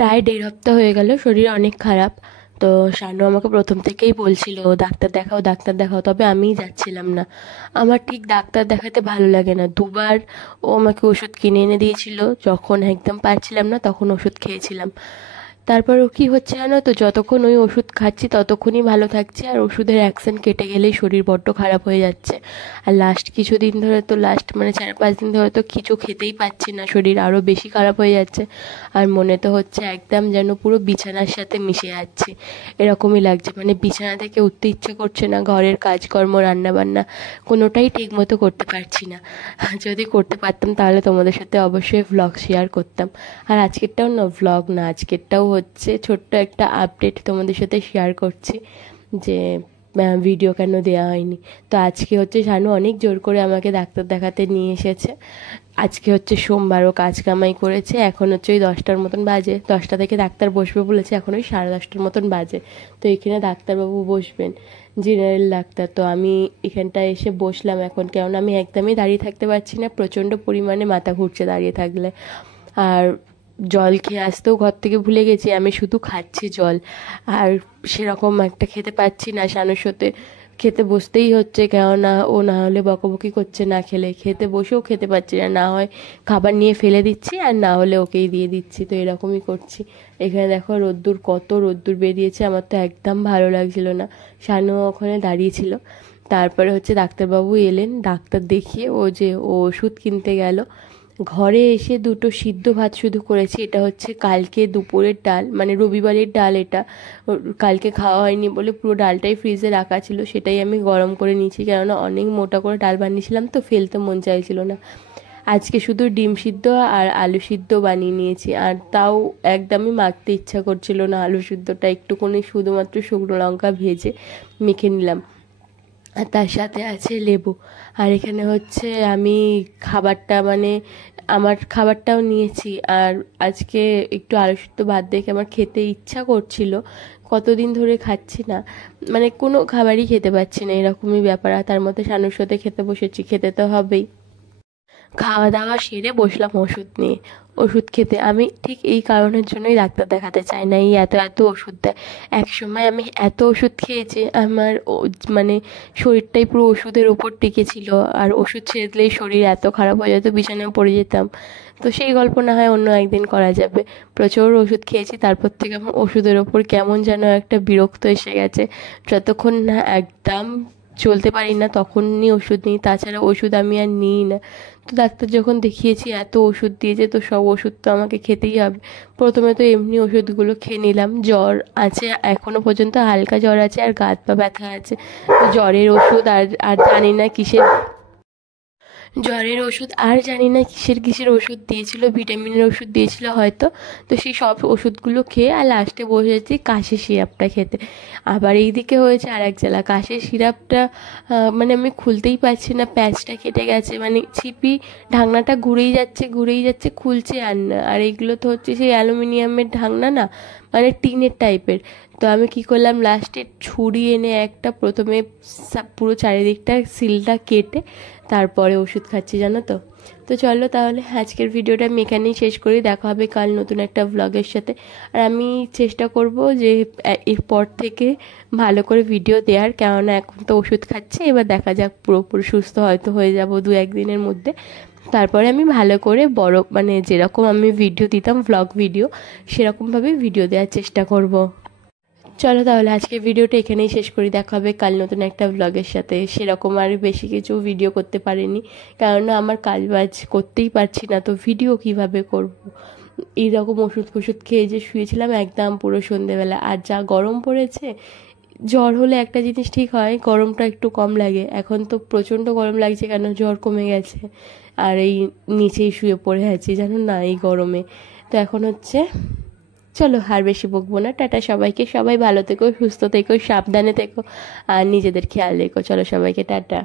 প্রায় 1.5 সপ্তাহ হয়ে গেল, শরীর অনেক খারাপ। তো শানু আমাকে প্রথম থেকেই বলছিল ডাক্তার দেখাও ডাক্তার দেখাও, তবে আমিই যাচ্ছিলাম না। আমার ঠিক ডাক্তার দেখাতে ভালো লাগে না। দুবার ও আমাকে ওষুধ কিনে এনে দিয়েছিল, যখন একদম পারছিলাম না তখন ওষুধ খেয়েছিলাম। তারপরও কি হচ্ছে জানো তো, যতক্ষণ ওই ওষুধ খাচ্ছি ততক্ষণই ভালো থাকছে, আর ওষুধের অ্যাকশন কেটে গেলেই শরীর বড্ড খারাপ হয়ে যাচ্ছে। আর লাস্ট কিছুদিন ধরে তো, লাস্ট মানে 4-5 দিন ধরে তো কিছু খেতেই পাচ্ছি না, শরীর আরও বেশি খারাপ হয়ে যাচ্ছে। আর মনে তো হচ্ছে একদম যেন পুরো বিছানার সাথে মিশে যাচ্ছি, এরকমই লাগছে। মানে বিছানা থেকে উঠতে ইচ্ছে করছে না, ঘরের কাজকর্ম রান্নাবান্না কোনোটাই ঠিক মতো করতে পারছি না। যদি করতে পারতাম তাহলে তোমাদের সাথে অবশ্যই ভ্লগ শেয়ার করতাম। আর আজকেরটাও না ভ্লগ না, আজকেরটাও হচ্ছে ছোট্ট একটা আপডেট তোমাদের সাথে শেয়ার করছি যে ভিডিও কেন দেওয়া হয়নি। তো আজকে হচ্ছে শানু অনেক জোর করে আমাকে ডাক্তার দেখাতে নিয়ে এসেছে। আজকে হচ্ছে সোমবারও কাজ কামাই করেছে, এখন হচ্ছে ওই 10টার মতন বাজে, 10টা থেকে ডাক্তার বসবে বলেছে, এখন ওই 10:30টার মতন বাজে। তো এখানে ডাক্তারবাবু বসবেন, জেনারেল ডাক্তার। তো আমি এখানটায় এসে বসলাম এখন, কেননা আমি একদমই দাঁড়িয়ে থাকতে পারছি না, প্রচণ্ড পরিমাণে মাথা ঘুরছে দাঁড়িয়ে থাকলে। আর জল খেয়ে আসতেও ঘর থেকে ভুলে গেছি, আমি শুধু খাচ্ছি জল। আর সেরকম একটা খেতে পাচ্ছি না, শানুর সাথে খেতে বসতেই হচ্ছে, কেননা ও না হলে বকাবকি করছে, না খেলে খেতে বসেও খেতে পাচ্ছি না, না হয় খাবার নিয়ে ফেলে দিচ্ছি আর না হলে ওকেই দিয়ে দিচ্ছি। তো এরকমই করছি। এখানে দেখো রোদ্দুর, কত রোদ্দুর বেরিয়েছে, আমার তো একদম ভালো লাগছিল না। শানু ওখানে দাঁড়িয়েছিল। তারপরে হচ্ছে ডাক্তারবাবু এলেন, ডাক্তার দেখিয়ে ও ওষুধ কিনতে গেল। ঘরে এসে দুটো সিদ্ধ ভাত শুধু করেছি, এটা হচ্ছে কালকে দুপুরের ডাল, মানে রবিবারের ডাল এটা। কালকে খাওয়া হয়নি বলে পুরো ডালটাই ফ্রিজে রাখা ছিল, সেটাই আমি গরম করে নিয়েছি, কেননা অনেক মোটা করে ডাল বানিয়েছিলাম তো ফেলতে মন চাইছিল না। আজকে শুধু ডিম সিদ্ধ আর আলু সিদ্ধ বানিয়ে নিয়েছি, আর তাও একদমই মাখতে ইচ্ছা করছিল না, আলু সিদ্ধটা একটুখানি শুধুমাত্র শুকনো লঙ্কা ভেজে মেখে নিলাম। আর তার সাথে আছে লেবু। আর এখানে হচ্ছে আমি খাবারটা মানে আমার খাবারটাও নিয়েছি। আর আজকে একটু আলু সিদ্ধ ভাত দেখে আমার খেতে ইচ্ছা করছিল, কতদিন ধরে খাচ্ছি না, মানে কোনো খাবারই খেতে পাচ্ছি না, এরকমই ব্যাপার। আর তার মধ্যে শানুর সাথে খেতে বসেছি, খেতে তো হবেই। খাওয়া দাওয়া সেরে বসলাম ওষুধ নিয়ে, ওষুধ খেতে। আমি ঠিক এই কারণের জন্যই ডাক্তার দেখাতে চাই না, এই এত এত ওষুধ দেয়। এক সময় আমি এত ওষুধ খেয়েছি, আমার মানে শরীরটাই পুরো ওষুধের ওপর টিকে ছিল। আর ওষুধ ছেড়ে দিলেই শরীর এত খারাপ হয়ে যেত, বিছানায় পড়ে যেতাম। তো সেই গল্প না হয় অন্য একদিন করা যাবে। প্রচুর ওষুধ খেয়েছি, তারপর থেকে আমার ওষুধের ওপর কেমন যেন একটা বিরক্ত এসে গেছে। যতক্ষণ না একদম চলতে পারি না তখনই ওষুধ নিই, তাছাড়া ওষুধ আমি আর নিই না। তো ডাক্তার যখন দেখিয়েছি, এত ওষুধ দিয়েছে, তো সব ওষুধ তো আমাকে খেতেই হবে। প্রথমে তো এমনি ওষুধগুলো খেয়ে নিলাম, জ্বর আছে এখনও পর্যন্ত, হালকা জ্বর আছে আর গা হাত পা ব্যথা আছে। তো জ্বরের ওষুধ আর আর জানি না কিসের জ্বরের ওষুধ, আর জানি না কিসের কিসের ওষুধ দিয়েছিল, ভিটামিনের ওষুধ দিয়েছিল হয়তো। তো সেই সব ওষুধগুলো খেয়ে আর লাস্টে বসেছি কাশির সিরাপটা খেতে। আবার এইদিকে হয়েছে আর এক জ্বালা, কাশির সিরাপটা মানে আমি খুলতেই পারছি না, প্যাচটা কেটে গেছে, মানে ছিপি ঢাকনাটা ঘুরেই যাচ্ছে, খুলছে আর না। আর এইগুলো তো হচ্ছে সেই অ্যালুমিনিয়ামের ঢাকনা না, মানে টিনের টাইপের। তো আমি কি করলাম, লাস্টে ছুরি এনে একটা প্রথমে পুরো চারিদিকটা সিলটা কেটে তারপরে ওষুধ খাচ্ছি, জানো তো। তো চলো তাহলে আজকের ভিডিওটা আমি এখানেই শেষ করি, দেখা হবে কাল নতুন একটা ভ্লগের সাথে। আর আমি চেষ্টা করব যে এরপর থেকে ভালো করে ভিডিও দেওয়ার, কেননা এখন তো ওষুধ খাচ্ছি, এবার দেখা যাক পুরোপুরি সুস্থ হয়তো হয়ে যাব 2-1 দিনের মধ্যে। তারপরে আমি ভালো করে বড় মানে যেরকম আমি ভিডিও দিতাম ভ্লগ ভিডিও, সেরকমভাবে ভিডিও দেওয়ার চেষ্টা করব। চলো তাহলে আজকে ভিডিওটা এখানেই শেষ করি, দেখা হবে কাল নতুন একটা ভ্লগের সাথে। সেরকম আর বেশি কিছু ভিডিও করতে পারিনি, কেননা আমার কাজ বাজ করতেই পারছি না, তো ভিডিও কিভাবে করব। এইরকম ওষুধ ফষুধ খেয়ে যে শুয়েছিলাম একদম পুরো সন্ধেবেলা, আর যা গরম পড়েছে। জ্বর হলে একটা জিনিস ঠিক হয়, গরমটা একটু কম লাগে, এখন তো প্রচণ্ড গরম লাগছে, কেন জ্বর কমে গেছে। আর এই নিচেই শুয়ে পড়ে আছি জানো না এই গরমে। তো এখন হচ্ছে চলো আর বেশি বকবো না, টাটা সবাইকে, সবাই ভালো থেকো, সুস্থ থেকো, সাবধানে থেকো, আর নিজেদের খেয়াল রেখো। চলো সবাইকে টাটা।